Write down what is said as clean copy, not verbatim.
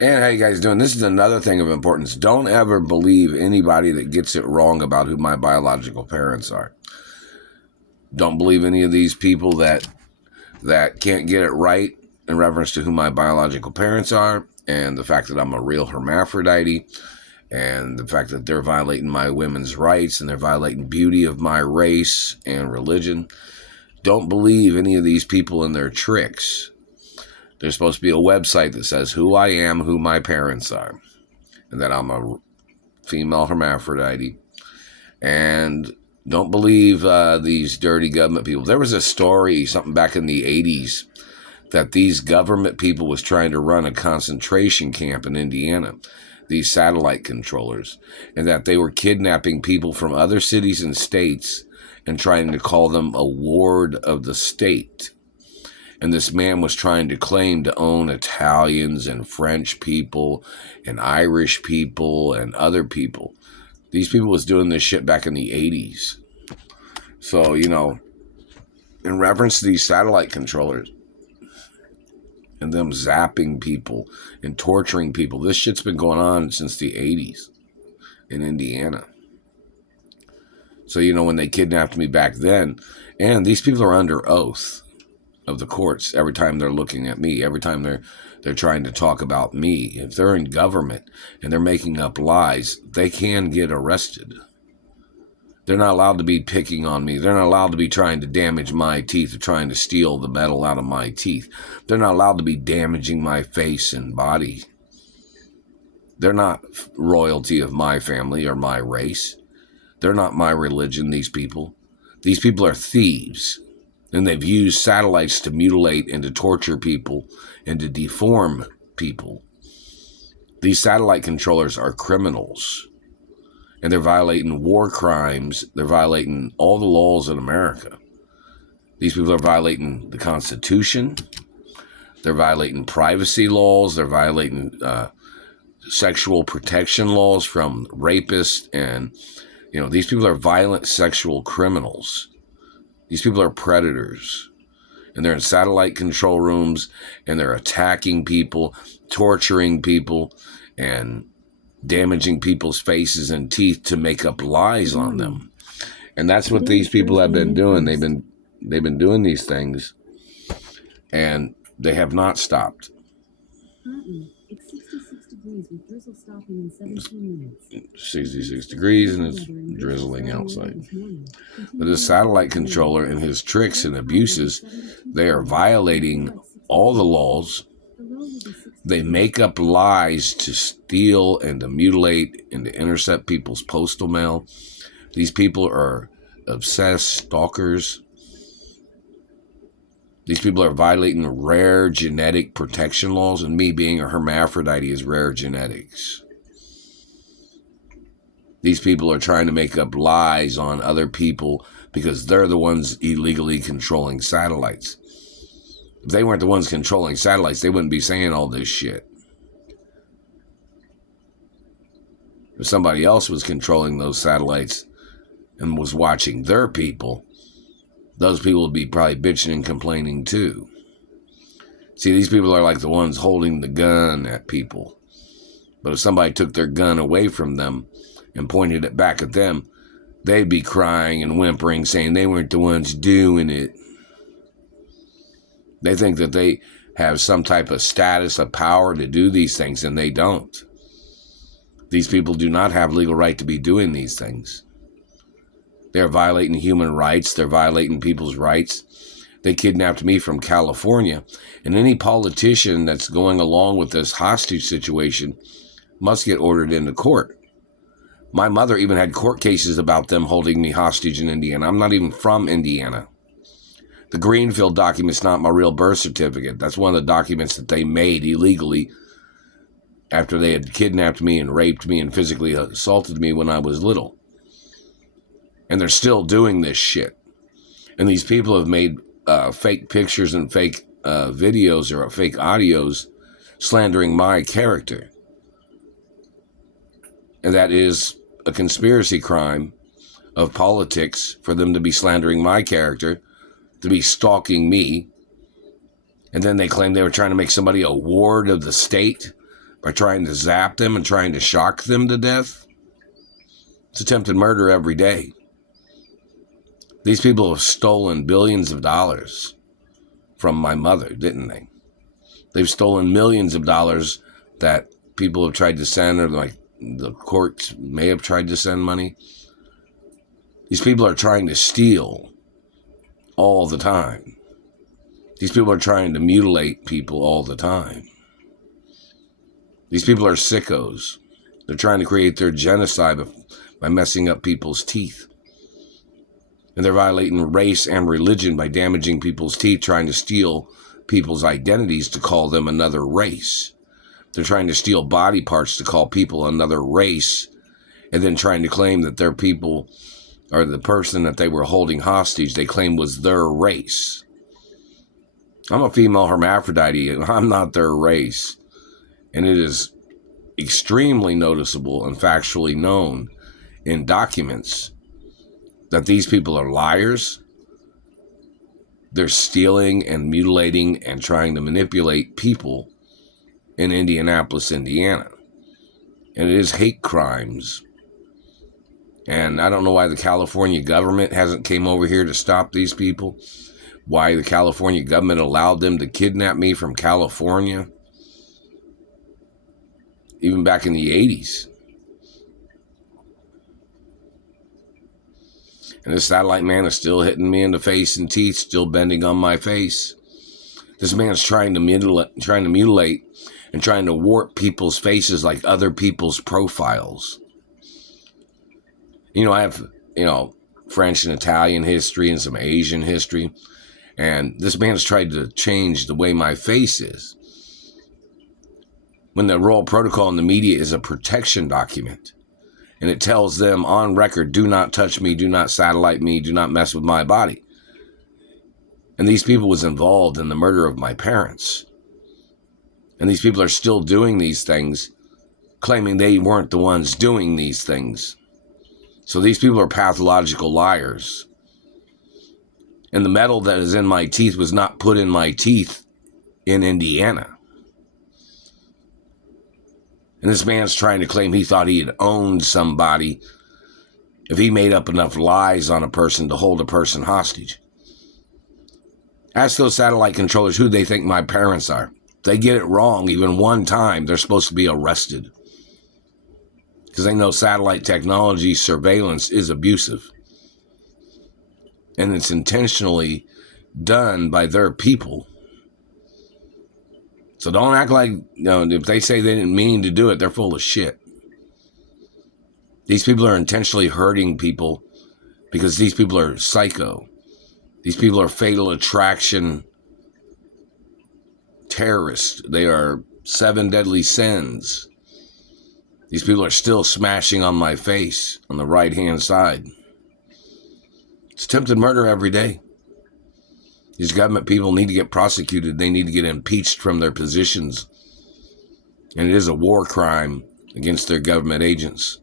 And how you guys doing? This is another thing of importance. Don't ever believe anybody that gets it wrong about who my biological parents are. Don't believe any of these people that can't get it right in reference to who my biological parents are, and the fact that I'm a real hermaphrodite, and the fact that they're violating my women's rights and they're violating beauty of my race and religion. Don't believe any of these people in their tricks. There's supposed to be a website that says who I am, who my parents are, and that I'm a female hermaphrodite. And don't believe these dirty government people. There was a story, something back in the 80s, that these government people was trying to run a concentration camp in Indiana, these satellite controllers, and that they were kidnapping people from other cities and states and trying to call them a ward of the state. And this man was trying to claim to own Italians and French people and Irish people and other people. These people was doing this shit back in the 80s. So, in reference to these satellite controllers and them zapping people and torturing people, this shit's been going on since the 80s in Indiana. So, when they kidnapped me back then, and these people are under oath of the courts every time they're looking at me, every time they're trying to talk about me. If they're in government and they're making up lies, they can get arrested. They're not allowed to be picking on me. They're not allowed to be trying to damage my teeth or trying to steal the metal out of my teeth. They're not allowed to be damaging my face and body. They're not royalty of my family or my race. They're not my religion, these people. These people are thieves. And they've used satellites to mutilate and to torture people and to deform people. These satellite controllers are criminals. And they're violating war crimes. They're violating all the laws in America. These people are violating the Constitution. They're violating privacy laws. They're violating sexual protection laws from rapists. And, these people are violent sexual criminals. These people are predators, and they're in satellite control rooms, and they're attacking people, torturing people, and damaging people's faces and teeth to make up lies on them. And that's what these people have been doing. They've been doing these things, and they have not stopped. It's 66 degrees with drizzle stopping in 17 minutes. 66 degrees and it's drizzling outside. But the satellite controller and his tricks and abuses, they are violating all the laws. They make up lies to steal and to mutilate and to intercept people's postal mail. These people are obsessed stalkers. These people are violating rare genetic protection laws, and me being a hermaphrodite is rare genetics. These people are trying to make up lies on other people because they're the ones illegally controlling satellites. If they weren't the ones controlling satellites, they wouldn't be saying all this shit. If somebody else was controlling those satellites and was watching their people, those people would be probably bitching and complaining too. See, these people are like the ones holding the gun at people. But if somebody took their gun away from them and pointed it back at them, they'd be crying and whimpering, saying they weren't the ones doing it. They think that they have some type of status of power to do these things, and they don't. These people do not have legal right to be doing these things. They're violating human rights. They're violating people's rights. They kidnapped me from California. And any politician that's going along with this hostage situation must get ordered into court. My mother even had court cases about them holding me hostage in Indiana. I'm not even from Indiana. The Greenfield document's not my real birth certificate. That's one of the documents that they made illegally after they had kidnapped me and raped me and physically assaulted me when I was little. And they're still doing this shit. And these people have made fake pictures and fake videos or fake audios slandering my character. And that is a conspiracy crime of politics for them to be slandering my character, to be stalking me. And then they claim they were trying to make somebody a ward of the state. by trying to zap them and trying to shock them to death. It's attempted murder every day. These people have stolen billions of dollars from my mother, didn't they? They've stolen millions of dollars that people have tried to send, or like the courts may have tried to send money. These people are trying to steal all the time. These people are trying to mutilate people all the time. These people are sickos. They're trying to create their genocide by messing up people's teeth. And they're violating race and religion by damaging people's teeth, trying to steal people's identities to call them another race. They're trying to steal body parts to call people another race, and then trying to claim that their people, or the person that they were holding hostage, they claim was their race. I'm a female hermaphrodite. I'm not their race. And it is extremely noticeable and factually known in documents that these people are liars. They're stealing and mutilating and trying to manipulate people in Indianapolis, Indiana. And it is hate crimes. And I don't know why the California government hasn't came over here to stop these people. Why the California government allowed them to kidnap me from California. Even back in the 80s. And this satellite man is still hitting me in the face and teeth, still bending on my face. This man's trying to mutilate and trying to warp people's faces like other people's profiles. I have, French and Italian history and some Asian history. And this man's tried to change the way my face is. When the Royal Protocol in the media is a protection document. And it tells them on record, do not touch me, do not satellite me, do not mess with my body. And these people was involved in the murder of my parents. And these people are still doing these things, claiming they weren't the ones doing these things. So these people are pathological liars. And the metal that is in my teeth was not put in my teeth in Indiana. And this man's trying to claim he thought he had owned somebody if he made up enough lies on a person to hold a person hostage. Ask those satellite controllers who they think my parents are. If they get it wrong even one time, they're supposed to be arrested. Because they know satellite technology surveillance is abusive. And it's intentionally done by their people. So don't act like, if they say they didn't mean to do it, they're full of shit. These people are intentionally hurting people because these people are psycho. These people are fatal attraction terrorists. They are 7 deadly sins. These people are still smashing on my face on the right-hand side. It's attempted murder every day. These government people need to get prosecuted. They need to get impeached from their positions. And it is a war crime against their government agents.